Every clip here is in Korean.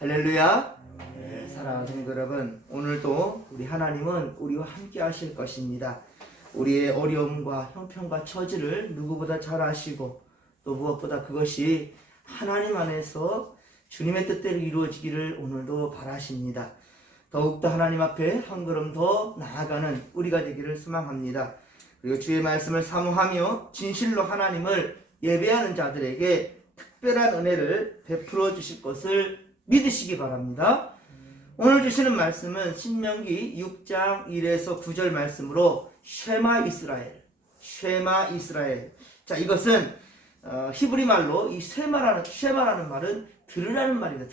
할렐루야. 네, 사랑하는 성도 여러분, 오늘도 우리 하나님은 우리와 함께 하실 것입니다. 우리의 어려움과 형편과 처지를 누구보다 잘 아시고, 또 무엇보다 그것이 하나님 안에서 주님의 뜻대로 이루어지기를 오늘도 바라십니다. 더욱더 하나님 앞에 한 걸음 더 나아가는 우리가 되기를 소망합니다. 그리고 주의 말씀을 사모하며 진실로 하나님을 예배하는 자들에게 특별한 은혜를 베풀어 주실 것을 믿으시기 바랍니다. 오늘 주시는 말씀은 신명기 6장 1에서 9절 말씀으로 쉐마 이스라엘. 자, 이것은 히브리 말로 이 쉐마라는 말은 들으라는 말입니다.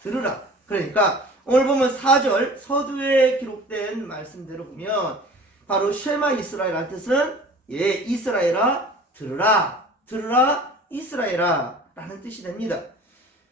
들으라. 그러니까 오늘 보면 4절 서두에 기록된 말씀대로 보면 바로 쉐마 이스라엘의 뜻은 이스라엘아 들으라 이스라엘아 라는 뜻이 됩니다.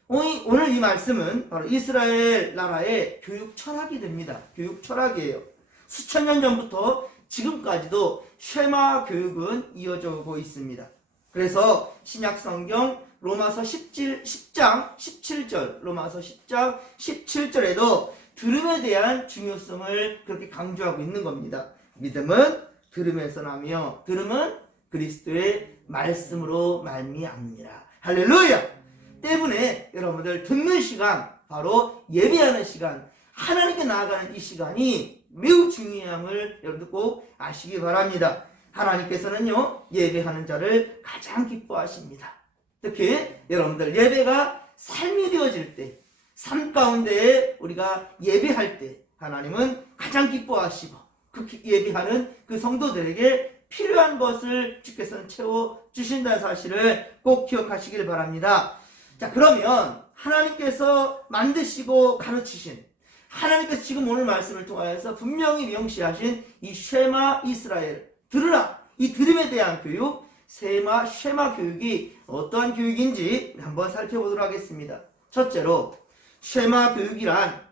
오늘 이 말씀은 바로 이스라엘 나라의 교육 철학이 됩니다. 교육 철학이에요. 수천 년 전부터 지금까지도 쉐마 교육은 이어져 오고 있습니다. 그래서 신약 성경 로마서 10장 17절, 로마서 10장 17절에도 들음에 대한 중요성을 그렇게 강조하고 있는 겁니다. 믿음은 들음에서 나며 들음은 그리스도의 말씀으로 말미암느니라. 할렐루야! 때문에 여러분들 듣는 시간, 바로 예배하는 시간, 하나님께 나아가는 이 시간이 매우 중요함을 여러분들 꼭 아시기 바랍니다. 하나님께서는요, 예배하는 자를 가장 기뻐하십니다. 특히 여러분들 예배가 삶이 되어질 때, 삶 가운데 우리가 예배할 때 하나님은 가장 기뻐하시고 그 예배하는 그 성도들에게 필요한 것을 주께서는 채워주신다는 사실을 꼭 기억하시길 바랍니다. 자, 그러면 하나님께서 만드시고 가르치신, 하나님께서 지금 오늘 말씀을 통하여서 분명히 명시하신 이 쉐마 이스라엘, 들으라, 이 들음에 대한 교육, 쉐마 교육이 어떠한 교육인지 한번 살펴보도록 하겠습니다. 첫째로 쉐마 교육이란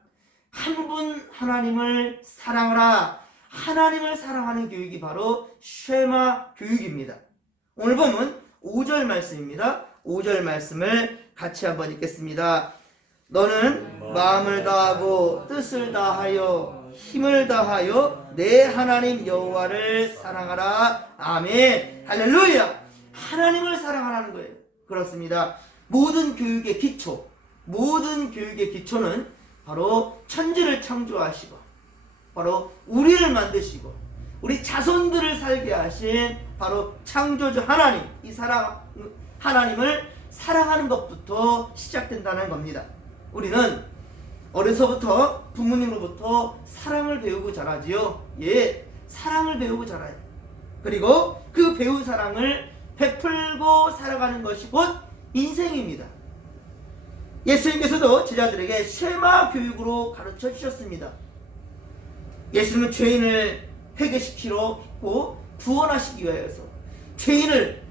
한 분 하나님을 사랑하라, 하나님을 사랑하는 교육이 바로 쉐마 교육입니다. 오늘 보면 5절 말씀입니다. 5절 말씀을 같이 한번 읽겠습니다. 너는 마음을 다하고 뜻을 다하여 힘을 다하여 내 하나님 여호와를 사랑하라. 아멘. 할렐루야. 하나님을 사랑하라는 거예요. 그렇습니다. 모든 교육의 기초는 바로 천지를 창조하시고 바로 우리를 만드시고 우리 자손들을 살게 하신 바로 창조주 하나님, 이 하나님을 사랑하는 것부터 시작된다는 겁니다. 우리는 어려서부터 부모님으로부터 사랑을 배우고 자라지요. 사랑을 배우고 자라요. 그리고 그 배운 사랑을 베풀고 살아가는 것이 곧 인생입니다. 예수님께서도 제자들에게 쉐마 교육으로 가르쳐 주셨습니다. 예수님은 죄인을 회개시키고 구원하시기 위하여서 죄인을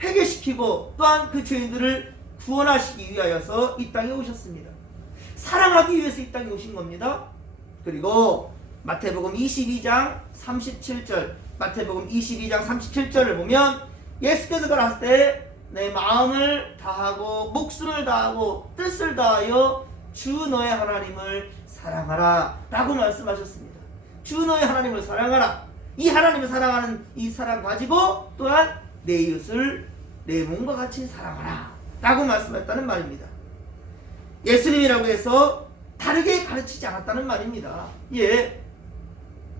회개시키고 또한 그 죄인들을 구원하시기 위하여서 이 땅에 오셨습니다. 사랑하기 위해서 이 땅에 오신 겁니다. 그리고 마태복음 22장 37절을 보면 예수께서 가라사대 때 내 마음을 다하고 목숨을 다하고 뜻을 다하여 주 너의 하나님을 사랑하라 라고 말씀하셨습니다. 주 너의 하나님을 사랑하라. 이 하나님을 사랑하는 이 사랑 가지고 또한 내 이웃을 내 몸과 같이 사랑하라 라고 말씀했다는 말입니다. 예수님이라고 해서 다르게 가르치지 않았다는 말입니다.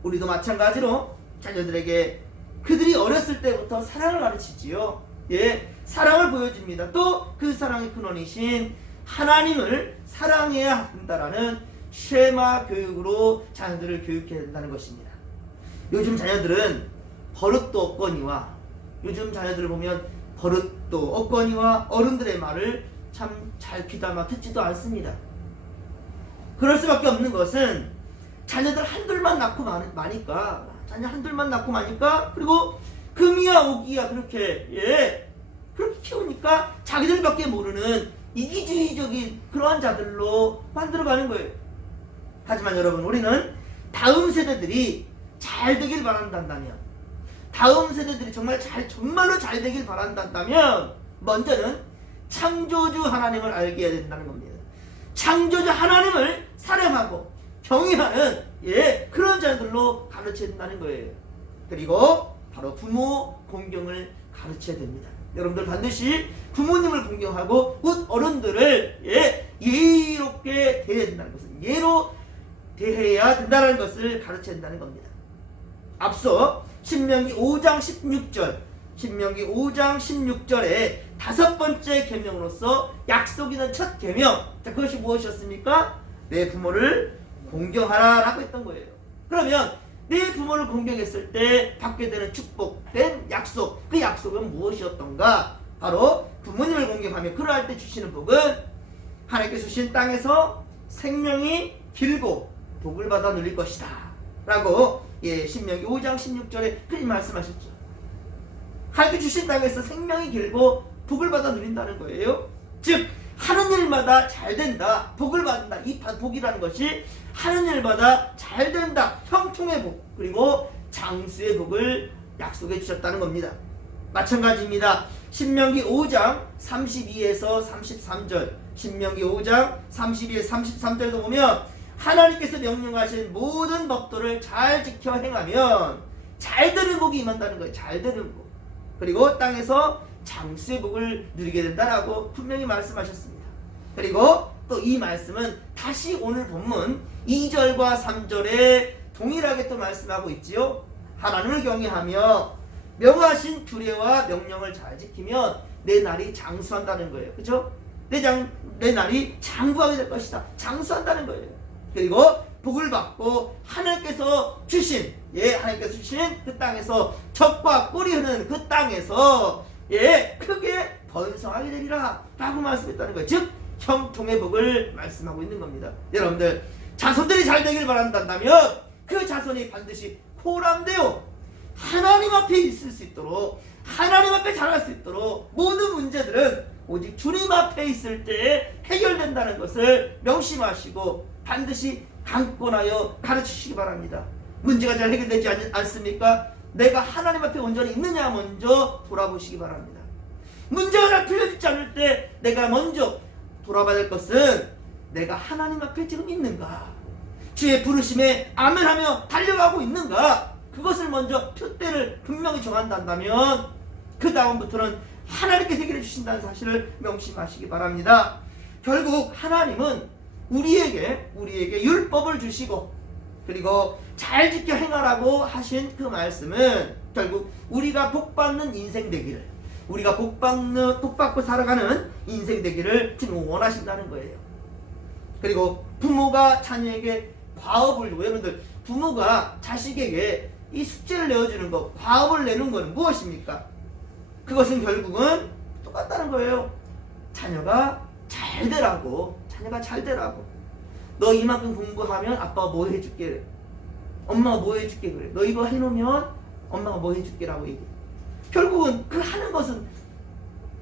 우리도 마찬가지로 자녀들에게 그들이 어렸을 때부터 사랑을 가르치지요. 사랑을 보여줍니다. 또 그 사랑의 근원이신 하나님을 사랑해야 한다라는 쉐마 교육으로 자녀들을 교육해야 된다는 것입니다. 요즘 자녀들은 버릇도 없거니와 요즘 자녀들을 보면 버릇도 없거니와 어른들의 말을 참 잘 귀담아 듣지도 않습니다. 그럴 수밖에 없는 것은 자녀들 한둘만 낳고 마니까 그리고 금이야 오기야 그렇게 키우니까 자기들밖에 모르는 이기주의적인 그러한 자들로 만들어가는 거예요. 하지만 여러분, 우리는 다음 세대들이 잘 되길 바란다면, 다음 세대들이 정말로 잘 되길 바란다면 먼저는 창조주 하나님을 알게 해야 된다는 겁니다. 창조자 하나님을 사랑하고 경외하는 그런 자들로 가르쳐야 된다는 거예요. 그리고 바로 부모 공경을 가르쳐야 됩니다. 여러분들 반드시 부모님을 공경하고 어른들을 예의롭게 대해야 된다는 것을, 예로 대해야 된다는 것을 가르쳐야 된다는 겁니다. 앞서 신명기 5장 16절에 다섯 번째 계명으로서 약속이는 첫 계명, 자, 그것이 무엇이었습니까? 내 부모를 공경하라 라고 했던 거예요. 그러면 내 부모를 공경했을 때 받게 되는 축복된 약속, 그 약속은 무엇이었던가? 바로 부모님을 공경하며 그러할 때 주시는 복은 하나님께서 주신 땅에서 생명이 길고 복을 받아 누릴 것이다 라고 신명기 5장 16절에 그렇게 말씀하셨죠. 하나님께 주신 땅에서 생명이 길고 복을 받아 누린다는 거예요. 즉 하는 일마다 잘 된다, 복을 받는다. 이 복이라는 것이 하는 일마다 잘 된다, 형통의 복, 그리고 장수의 복을 약속해 주셨다는 겁니다. 마찬가지입니다. 신명기 5장 32에서 33절, 신명기 5장 32에서 33절에도 보면 하나님께서 명령하신 모든 법도를 잘 지켜 행하면 잘 되는 복이 임한다는 거예요. 잘 되는 복. 그리고 땅에서 장수의 복을 누리게 된다라고 분명히 말씀하셨습니다. 그리고 또 이 말씀은 다시 오늘 본문 2절과 3절에 동일하게 또 말씀하고 있지요. 하나님을 경외하며 명하신 규례와 명령을 잘 지키면 내 날이 장수한다는 거예요. 그렇죠? 내 날이 장구하게 될 것이다. 장수한다는 거예요. 그리고 복을 받고 하나님께서 주신 그 땅에서 젖과 꿀이 흐르는 그 땅에서 크게 번성하게 되리라 라고 말씀했다는 거예요. 즉 형통의 복을 말씀하고 있는 겁니다. 여러분들 자손들이 잘 되길 바란다면 그 자손이 반드시 포함되어 하나님 앞에 있을 수 있도록, 하나님 앞에 자랄 수 있도록 모든 문제들은 오직 주님 앞에 있을 때 해결된다는 것을 명심하시고 반드시 강권하여 가르치시기 바랍니다. 문제가 잘 해결되지 않습니까? 내가 하나님 앞에 온전히 있느냐 먼저 돌아보시기 바랍니다. 문제가 잘 풀려지지 않을 때 내가 먼저 돌아봐야 될 것은 내가 하나님 앞에 지금 있는가, 주의 부르심에 아멘하며 달려가고 있는가, 그것을 먼저 표대를 분명히 정한다면 그 다음부터는 하나님께 해결해 주신다는 사실을 명심하시기 바랍니다. 결국 하나님은 우리에게 율법을 주시고 그리고 잘 지켜 행하라고 하신 그 말씀은 결국 우리가 복받는 인생 되기를, 우리가 복받고 살아가는 인생 되기를 지금 원하신다는 거예요. 그리고 부모가 자녀에게 과업을 주고, 여러분들 부모가 자식에게 이 숙제를 내어주는 것, 과업을 내는 것은 무엇입니까? 그것은 결국은 똑같다는 거예요. 자녀가 잘 되라고. 너 이만큼 공부하면 아빠가 뭐 해줄게, 엄마가 뭐 해줄게, 그래. 너 이거 해놓으면 엄마가 뭐 해줄게 라고 얘기해. 결국은 그 하는 것은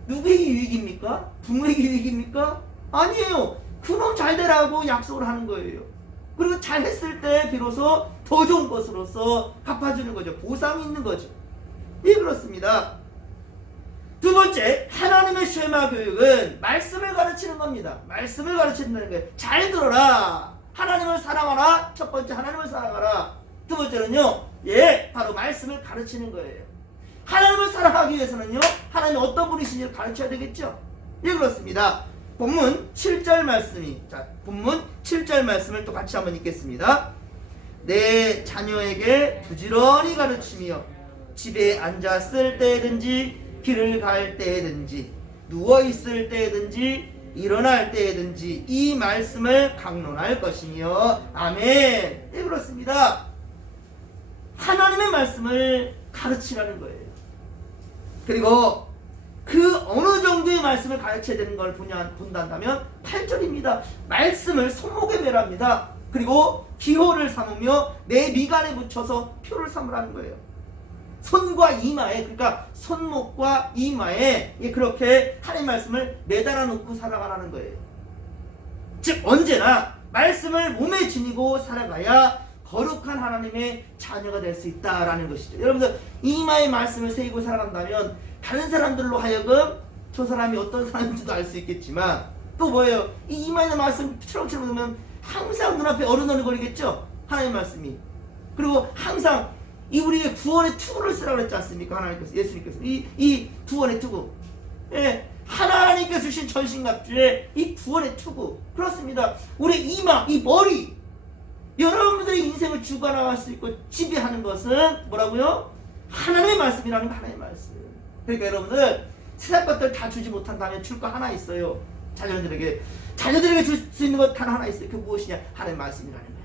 누구에게 유익입니까? 부모에게 유익입니까? 아니에요. 그놈 잘 되라고 약속을 하는 거예요. 그리고 잘 했을 때 비로소 더 좋은 것으로서 갚아주는 거죠. 보상이 있는 거죠. 그렇습니다. 두 번째, 하나님의 쉐마 교육은 말씀을 가르치는 겁니다. 말씀을 가르친다는 거예요. 잘 들어라. 하나님을 사랑하라. 첫 번째, 하나님을 사랑하라. 두 번째는요, 바로 말씀을 가르치는 거예요. 하나님을 사랑하기 위해서는요, 하나님이 어떤 분이신지를 가르쳐야 되겠죠. 그렇습니다. 본문 7절 말씀을 또 같이 한번 읽겠습니다. 내 자녀에게 부지런히 가르치며 집에 앉았을 때든지 길을 갈 때든지 누워있을 때든지 일어날 때든지 이 말씀을 강론할 것이며. 아멘. 그렇습니다. 하나님의 말씀을 가르치라는 거예요. 그리고 그 어느 정도의 말씀을 가르쳐야 되는 걸 본다면 8절입니다. 말씀을 손목에 매랍니다. 그리고 기호를 삼으며 내 미간에 붙여서 표를 삼으라는 거예요. 손과 이마에, 그러니까 손목과 이마에 그렇게 하나님 말씀을 매달아 놓고 살아가라는 거예요. 즉 언제나 말씀을 몸에 지니고 살아가야 거룩한 하나님의 자녀가 될 수 있다라는 것이죠. 여러분들 이마에 말씀을 새기고 살아간다면 다른 사람들로 하여금 저 사람이 어떤 사람인지도 알 수 있겠지만 또 뭐예요? 이 이마에 있는 말씀 처럼처럼 보면 항상 눈앞에 어른어른거리겠죠? 하나님 말씀이. 그리고 항상 이 우리의 구원의 투구를 쓰라고 그랬지 않습니까? 하나님께서, 예수님께서. 이 구원의 투구. 예, 하나님께서 주신 전신갑주의 이 구원의 투구. 그렇습니다. 우리 이마, 이 머리. 여러분들의 인생을 주관할 수 있고 지배하는 것은 뭐라고요? 하나님의 말씀이라는 거, 하나님의 말씀. 그러니까 여러분들, 세상 것들 다 주지 못한다면 줄 거 하나 있어요. 자녀들에게 줄 수 있는 것 하나 있어요. 그 무엇이냐? 하나님의 말씀이라는 거예요.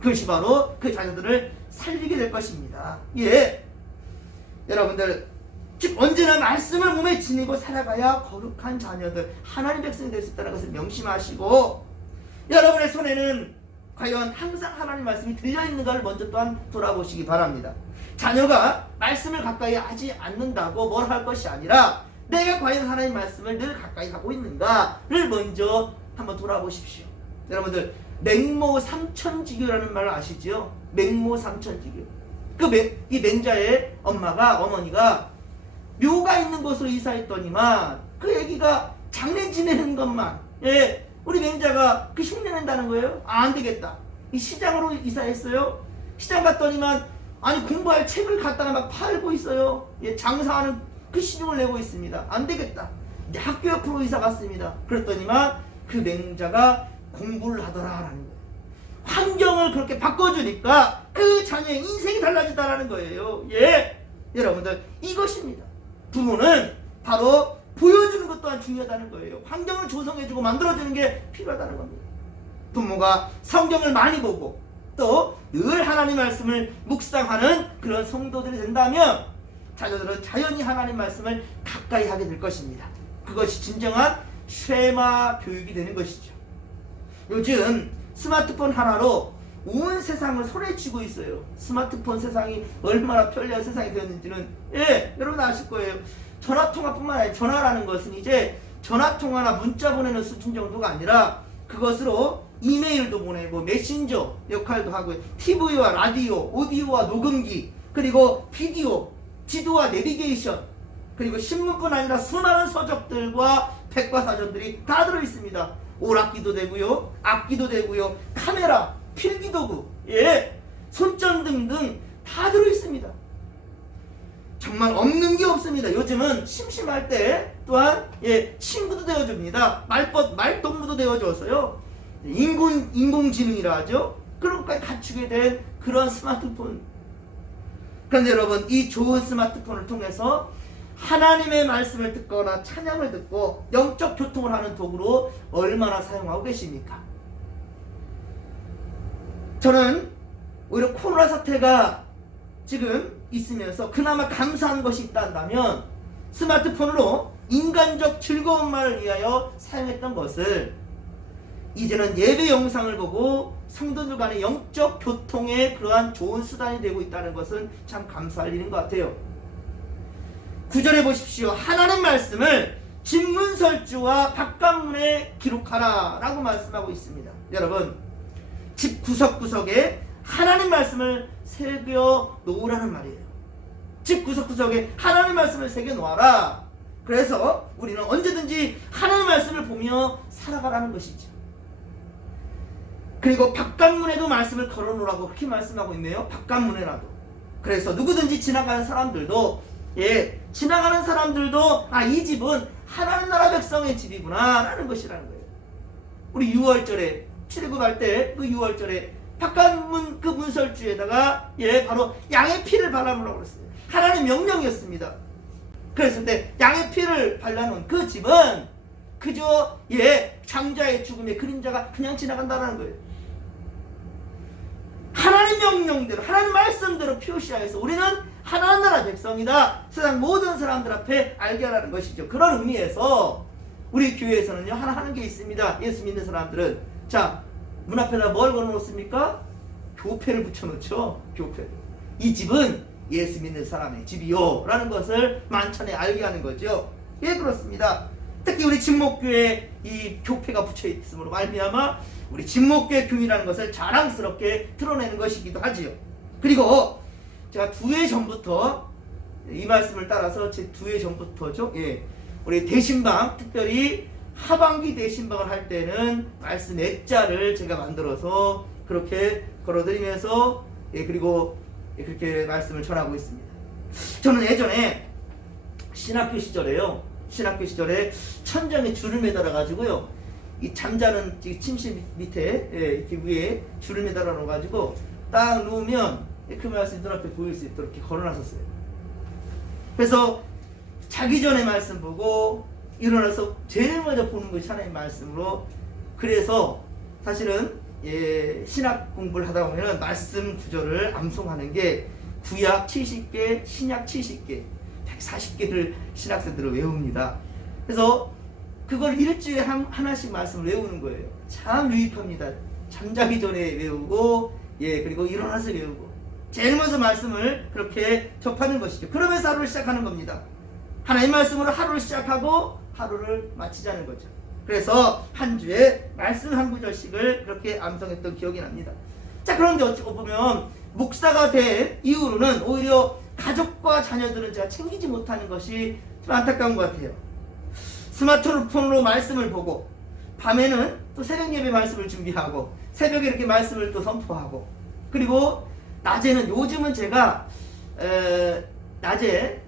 그것이 바로 그 자녀들을 살리게 될 것입니다. 예, 여러분들, 즉 언제나 말씀을 몸에 지니고 살아가야 거룩한 자녀들, 하나님 백성이 될 수 있다는 것을 명심하시고, 여러분의 손에는 과연 항상 하나님 말씀이 들려있는가를 먼저 또한 돌아보시기 바랍니다. 자녀가 말씀을 가까이 하지 않는다고 뭘 할 것이 아니라 내가 과연 하나님 말씀을 늘 가까이 하고 있는가를 먼저 한번 돌아보십시오. 여러분들, 맹모 삼천지교라는 말을 아시죠? 맹모 삼천지교. 이 맹자의 어머니가 묘가 있는 곳으로 이사했더니만 그 애기가 장례 지내는 것만, 예, 우리 맹자가 그 흉내낸다는 거예요. 안 되겠다. 이 시장으로 이사했어요. 시장 갔더니만 아니 공부할 책을 갖다가 막 팔고 있어요. 예, 장사하는 그 시중을 내고 있습니다. 안 되겠다. 이제 학교 옆으로 이사 갔습니다. 그랬더니만 그 맹자가 공부를 하더라라는 거예요. 환경을 그렇게 바꿔주니까 그 자녀의 인생이 달라진다라는 거예요. 예, 여러분들, 이것입니다. 부모는 바로 보여주는 것 또한 중요하다는 거예요. 환경을 조성해주고 만들어주는 게 필요하다는 겁니다. 부모가 성경을 많이 보고 또 늘 하나님 말씀을 묵상하는 그런 성도들이 된다면 자녀들은 자연히 하나님 말씀을 가까이 하게 될 것입니다. 그것이 진정한 쉐마 교육이 되는 것이죠. 요즘 스마트폰 하나로 온 세상을 손에 쥐고 있어요. 스마트폰 세상이 얼마나 편리한 세상이 되었는지는, 예, 여러분 아실 거예요. 전화통화뿐만 아니라 전화라는 것은 이제 전화통화나 문자 보내는 수준 정도가 아니라 그것으로 이메일도 보내고 메신저 역할도 하고 TV와 라디오, 오디오와 녹음기, 그리고 비디오, 지도와 내비게이션, 그리고 신문뿐 아니라 수많은 서적들과 백과사전들이 다 들어있습니다. 오락기도 되고요, 악기도 되고요, 카메라, 필기도구, 예, 손전등 등 다 들어있습니다. 정말 없는 게 없습니다. 요즘은 심심할 때 또한, 예, 친구도 되어줍니다. 말동무도 되어줘서요. 인공지능이라 하죠. 그런 것까지 갖추게 된 그런 스마트폰. 그런데 여러분, 이 좋은 스마트폰을 통해서 하나님의 말씀을 듣거나 찬양을 듣고 영적 교통을 하는 도구로 얼마나 사용하고 계십니까? 저는 오히려 코로나 사태가 지금 있으면서 그나마 감사한 것이 있다면 스마트폰으로 인간적 즐거움만을 위하여 사용했던 것을 이제는 예배 영상을 보고 성도들 간의 영적 교통의 그러한 좋은 수단이 되고 있다는 것은 참 감사할 일인 것 같아요. 9절에 보십시오. 하나님 말씀을 집문설주와 바깥문에 기록하라 라고 말씀하고 있습니다. 여러분, 집 구석구석에 하나님 말씀을 새겨 놓으라는 말이에요. 집 구석구석에 하나님 말씀을 새겨 놓아라. 그래서 우리는 언제든지 하나님 말씀을 보며 살아가라는 것이죠. 그리고 바깥문에도 말씀을 걸어놓으라고 그렇게 말씀하고 있네요. 바깥문에라도. 그래서 누구든지 지나가는 사람들도, 예, 지나가는 사람들도 이 집은 하나님 나라 백성의 집이구나 라는 것이라는 거예요. 우리 6월절에 출애굽할 때 그 6월절에 바깥문 그 문설주에다가, 예, 바로 양의 피를 발라놓으라고 그랬어요. 하나님의 명령이었습니다. 그랬을 때 양의 피를 발라놓은 그 집은 그저, 예, 장자의 죽음의 그림자가 그냥 지나간다는 거예요. 하나님 명령대로, 하나님 말씀대로 표시하여서 우리는 하나님 나라 백성이다. 세상 모든 사람들 앞에 알게 하라는 것이죠. 그런 의미에서 우리 교회에서는요, 하나 하는 게 있습니다. 예수 믿는 사람들은. 자, 문 앞에다 뭘 걸어놓습니까? 교패를 붙여놓죠. 교패. 이 집은 예수 믿는 사람의 집이요 라는 것을 만천에 알게 하는 거죠. 예, 그렇습니다. 특히 우리 진목교회에 이 교패가 붙여있음으로 말미암아 우리 진목교회 교회라는 것을 자랑스럽게 드러내는 것이기도 하지요. 그리고 제가 2회 전부터 이 말씀을 따라서 제 2회 전부터죠. 예, 우리 대신방 특별히 하반기 대신방을 할 때는 말씀 액자를 제가 만들어서 그렇게 걸어드리면서 그리고 그렇게 말씀을 전하고 있습니다. 저는 예전에 신학교 시절에 천장에 줄을 매달아 가지고요, 이 잠자는 침실 밑에 이렇게 위에 줄을 매달아 놓아 가지고 딱 누우면 그 말씀이 눈앞에 보일 수 있도록 이렇게 걸어놨었어요. 그래서 자기 전에 말씀 보고 일어나서 제일 먼저 보는 것이 하나님의 말씀으로, 그래서 사실은 신학 공부를 하다 보면 말씀 구절을 암송하는 게 구약 70개, 신약 70개, 140개를 신학생들을 외웁니다. 그래서 그걸 일주일에 하나씩 말씀을 외우는 거예요. 참 유익합니다. 잠자기 전에 외우고, 그리고 일어나서 외우고, 제일 먼저 말씀을 그렇게 접하는 것이죠. 그러면서 하루를 시작하는 겁니다. 하나님 말씀으로 하루를 시작하고 하루를 마치자는 거죠. 그래서 한 주에 말씀 한 구절씩을 그렇게 암송했던 기억이 납니다. 자, 그런데 어찌고 보면 목사가 된 이후로는 오히려 가족과 자녀들은 제가 챙기지 못하는 것이 좀 안타까운 것 같아요. 스마트폰으로 말씀을 보고, 밤에는 또 새벽 예배 말씀을 준비하고, 새벽에 이렇게 말씀을 또 선포하고, 그리고 낮에는, 요즘은 제가 낮에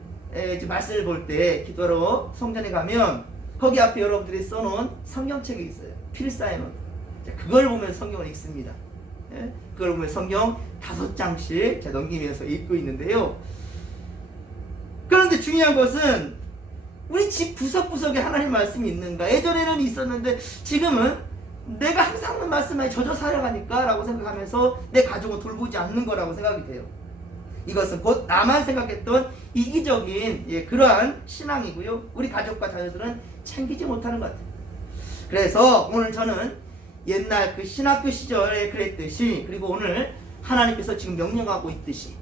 이제 말씀을 볼 때 기도하러 성전에 가면 거기 앞에 여러분들이 써놓은 성경책이 있어요. 필사해놓은. 그걸 보면 성경을 읽습니다. 그걸 보면 성경 5장씩 제가 넘기면서 읽고 있는데요. 그런데 중요한 것은 우리 집 구석구석에 하나님 말씀이 있는가? 예전에는 있었는데 지금은 내가 항상 그 말씀에 젖어 살아가니까 라고 생각하면서 내 가족을 돌보지 않는 거라고 생각이 돼요. 이것은 곧 나만 생각했던 이기적인 그러한 신앙이고요, 우리 가족과 자녀들은 챙기지 못하는 것 같아요. 그래서 오늘 저는 옛날 그 신학교 시절에 그랬듯이, 그리고 오늘 하나님께서 지금 명령하고 있듯이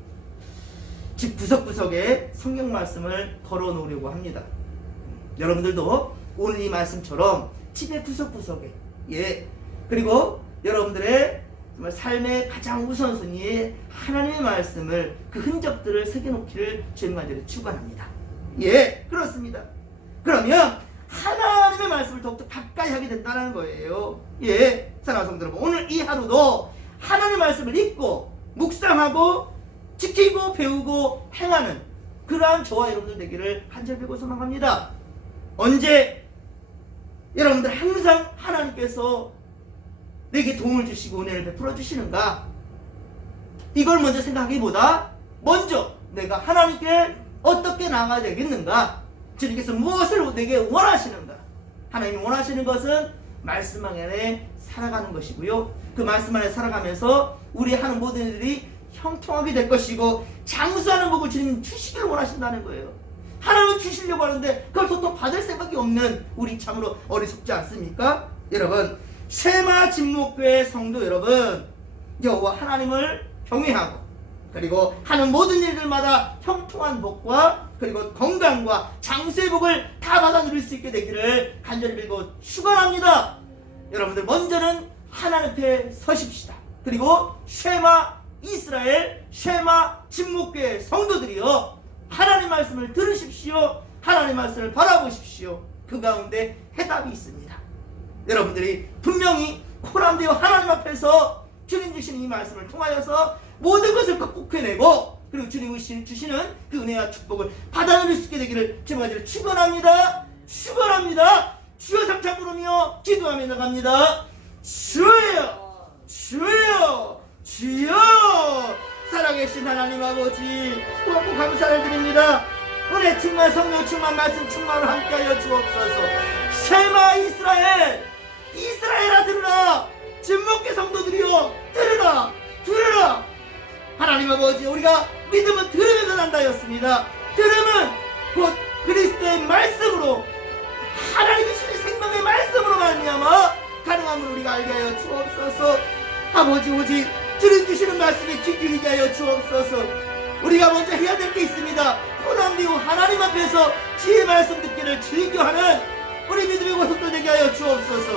집 구석구석에 성경 말씀을 걸어 놓으려고 합니다. 여러분들도 오늘 이 말씀처럼 집의 구석구석에, 그리고 여러분들의 정말 삶의 가장 우선순위에 하나님의 말씀을, 그 흔적들을 새겨놓기를 주님 간절히 축원합니다. 그렇습니다. 그러면 하나님의 말씀을 더욱더 가까이 하게 된다는 거예요. 사랑하는 성도 여러분, 오늘 이 하루도 하나님의 말씀을 읽고 묵상하고 지키고 배우고 행하는 그러한 저와 여러분들 되기를 간절히 빌고 소망합니다. 언제 여러분들 항상 하나님께서 내게 도움을 주시고 은혜를 베풀어 주시는가, 이걸 먼저 생각하기보다 먼저 내가 하나님께 어떻게 나아가야 되겠는가, 주님께서 무엇을 내게 원하시는가. 하나님이 원하시는 것은 말씀 안에 살아가는 것이고요, 그 말씀 안에 살아가면서 우리 하는 모든 일들이 형통하게 될 것이고, 장수하는 복을 주님 주시기를 원하신다는 거예요. 하나님은 주시려고 하는데 그걸 도통 받을 생각이 없는 우리 참으로 어리석지 않습니까? 여러분, 쉐마 진목교회 성도 여러분, 여호와 하나님을 경외하고 그리고 하는 모든 일들마다 형통한 복과 그리고 건강과 장수의 복을 다 받아 누릴 수 있게 되기를 간절히 빌고 축원합니다. 여러분들 먼저는 하나님 앞에 서십시다. 그리고 쉐마 이스라엘, 쉐마 진목교회 성도들이여, 하나님 말씀을 들으십시오. 하나님 말씀을 바라보십시오. 그 가운데 해답이 있습니다. 여러분들이 분명히 코람되어 하나님 앞에서 주님 주시는 이 말씀을 통하여서 모든 것을 극복해내고, 그리고 주님이 주시는 그 은혜와 축복을 받아 누릴 수 있게 되기를 주님을 축원합니다. 축원합니다. 주여 삼창 부르며 기도하며 나갑니다. 주여, 주여, 주여. 살아계신 하나님 아버지, 고맙고 감사를 드립니다. 은혜 충만, 성령 충만, 말씀 충만을 함께하여 주옵소서. 쉐마 이스라엘, 이스라엘아 들으라. 진목계 성도들이여 들으라, 들으라. 하나님 아버지, 우리가 믿음은 들으면서 난다였습니다. 들음은 곧 그리스도의 말씀으로, 하나님이 주신 생명의 말씀으로 말미암아 가능함을 우리가 알게 하여 주옵소서. 아버지, 오직 주님 주시는 말씀에 귀 기울이게 하여 주옵소서. 우리가 먼저 해야 될 게 있습니다. 호남비우 하나님 앞에서 주의 말씀 듣기를 즐겨하는 우리 믿음의 고속도 되게 하여 주옵소서.